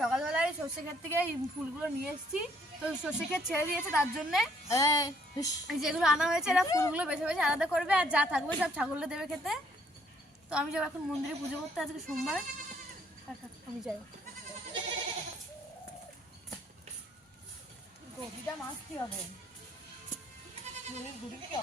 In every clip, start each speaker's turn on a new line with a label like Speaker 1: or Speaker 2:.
Speaker 1: সকালবেলায় সর্ষে ক্ষেত থেকে এই ফুলগুলো নিয়ে এসেছি। তো সর্ষে ক্ষেত ছেড়ে দিয়েছে তার জন্যে। যেগুলো আনা হয়েছে এরা ফুলগুলো বেছে বেছে আলাদা করবে আর যা থাকবে সব ছাগলকে দেবে খেতে। তো আমি যাব এখন মন্দিরে পুজো করতে আজকে সোমবার। আমি যাই। গভীরটা মাছ কি হবে? পরিষ্কার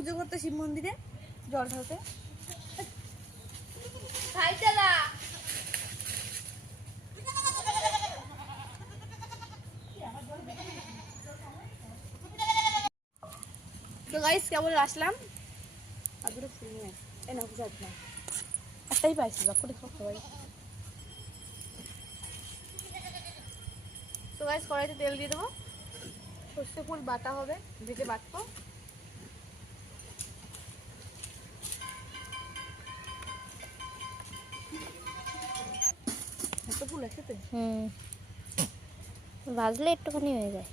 Speaker 1: পুজো করতে শিব মন্দিরে জল ঢালতে। তো গাইস কেবল আসলাম? আর দুটো ফুল নিয়ে এই না বুঝাত না একটাই পাইছি বাপু দেখো সবাই। তো গাইস কড়াইতে তেল দিয়ে দেবো। সর্ষে ফুল বাটা হবে ভেজে বাটবো।
Speaker 2: হুম। ভাজলে একটুখানি হয়ে যায়।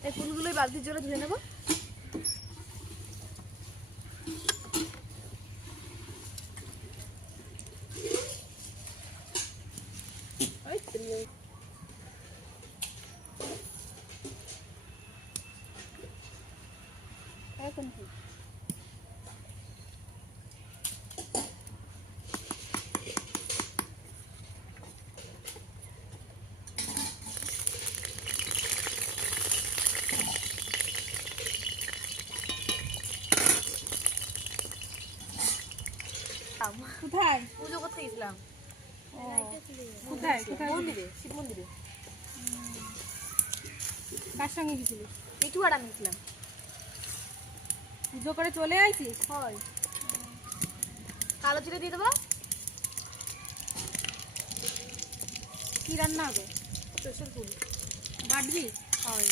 Speaker 1: এই ফুলগুলোই বালতির জন্য ধুয়ে নেব ওই তো নিয়ে- এখন কি?
Speaker 3: কোথায়
Speaker 1: পুজো করতে গেছিলাম
Speaker 3: কোথায় কোথায়
Speaker 1: মন্দিরে শিব মন্দিরে
Speaker 3: কার সঙ্গে গেছিলিস
Speaker 1: মিঠু আর আমি গেছিলাম।
Speaker 3: পুজো করে চলে আইছিস?
Speaker 1: হয়। কালো জিরে দিয়ে দেবো?
Speaker 3: কি রান্না হবে?
Speaker 1: সর্ষের ফুল
Speaker 3: বাটবি?
Speaker 1: হয়।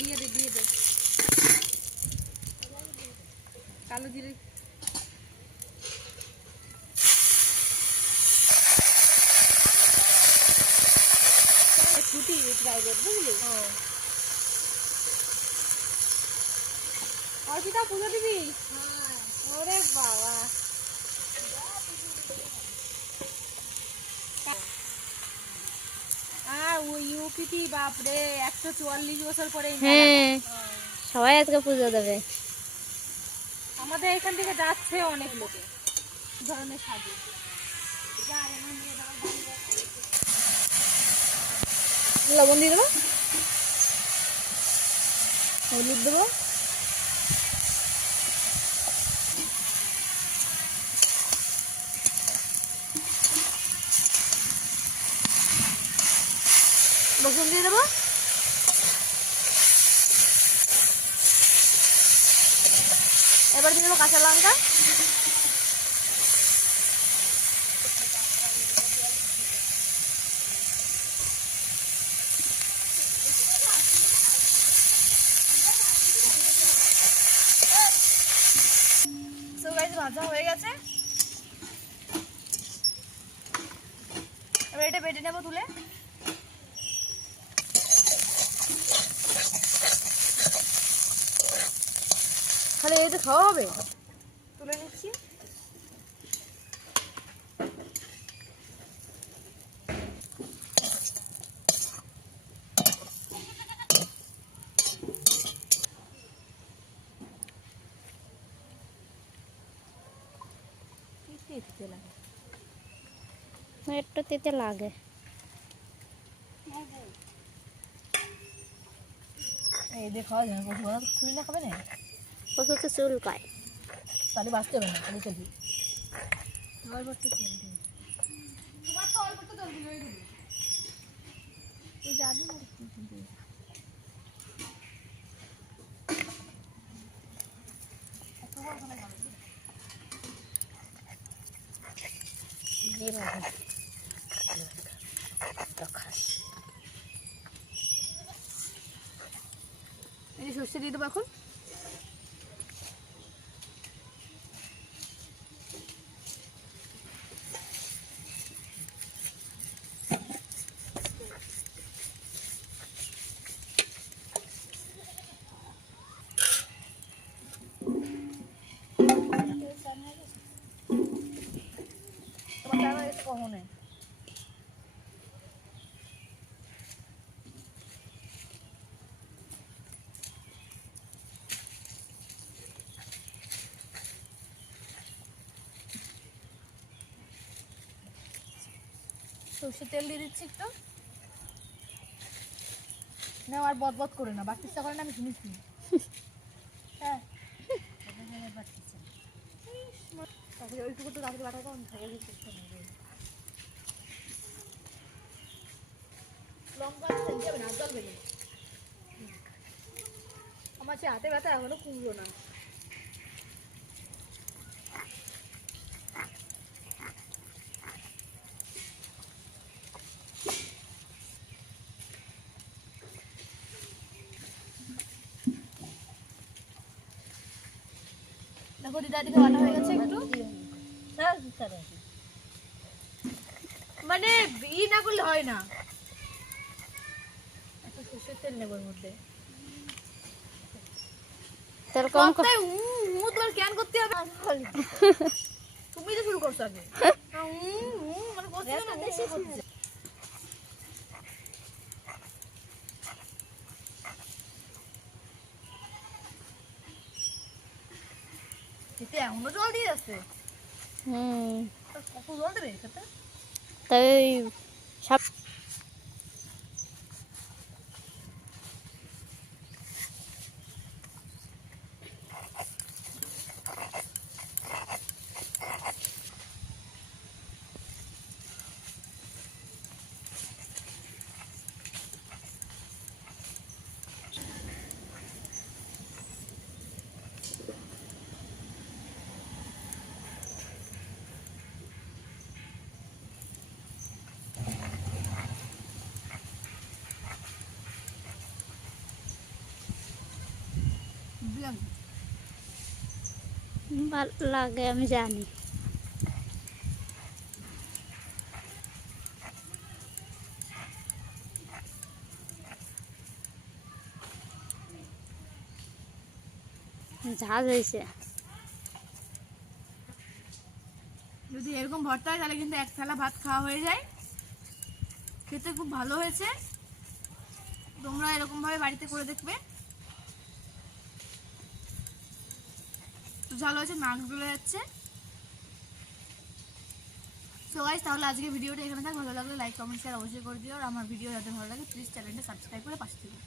Speaker 3: দিয়ে দে দিয়ে দে। কালো জিরে
Speaker 1: ছুটি প্রাইভেট বুঝলি?
Speaker 3: অর্পিতা পুজো দিবি? ওরে বাবা।
Speaker 2: হ্যাঁ। সবাই আজকে পুজো দেবে।
Speaker 3: আমাদের এখান থেকে যাচ্ছে অনেক লোকে। ধরনের সাজে।
Speaker 1: লবণ দিয়ে দেবো। হলুদ দেবো। রসুন দিয়ে দেবো। এবার দিয়ে দেবো কাঁচা লঙ্কা। ভাজা হয়ে গেছে। এবার এটা বেটে নেব তুলে। তাহলে তো খাওয়া হবে?
Speaker 2: একটু তেতে লাগে।
Speaker 1: এই খাওয়া যায় না খাবে
Speaker 2: কচু তো চুল পায়
Speaker 1: তাহলে বাঁচতে হবে না চলবি একটু তেল দিবি তোমার তো অল্প একটু তেল দিলেই দিবি এই জাদু এই যে সর্ষে দিয়ে দেবো এখন। তোমার চারা এসে কখনো সর্ষে তেল দিয়ে দিচ্ছি একটু। না আর বদ বদ করে না বাকি করে না, আমি শুনেছি হ্যাঁ। তো হবে না আমার সে হাতে ব্যথা এখনও কুমড়ো না। দিদার দিকে বাটা হয়ে গেছে একটু। মানে ই না করলে হয় না। একটা সর্ষের তেল নেব মধ্যে।
Speaker 2: তেল কম কম
Speaker 1: কথায় উম, উম তোমার ক্যান করতে হবে? তুমি তো শুরু করছ আগে। হ্যাঁ, উম, উম, মানে করছ না, খেতে এমনও জল দিয়ে যাচ্ছে।
Speaker 2: হুম।
Speaker 1: কত জল দেবে খেতে
Speaker 2: তাই সব লাগে, আমি জানি। ঝাঁজ হয়েছে।
Speaker 1: যদি এরকম ভর্তা হয়, তাহলে কিন্তু এক থালা ভাত খাওয়া হয়ে যায়। খেতে খুব ভালো হয়েছে। তোমরা এরকম ভাবে বাড়িতে করে দেখবে। তো ঝাল হয়েছে নাক ডুলে যাচ্ছে সো তাহলে আজকে ভিডিওটা এখানে থাক। ভালো লাগলে লাইক কমেন্ট শেয়ার অবশ্যই করে দিও। আর আমার ভিডিও যাতে ভালো লাগে প্লিজ চ্যানেলটা সাবস্ক্রাইব করে পাশে থেকো।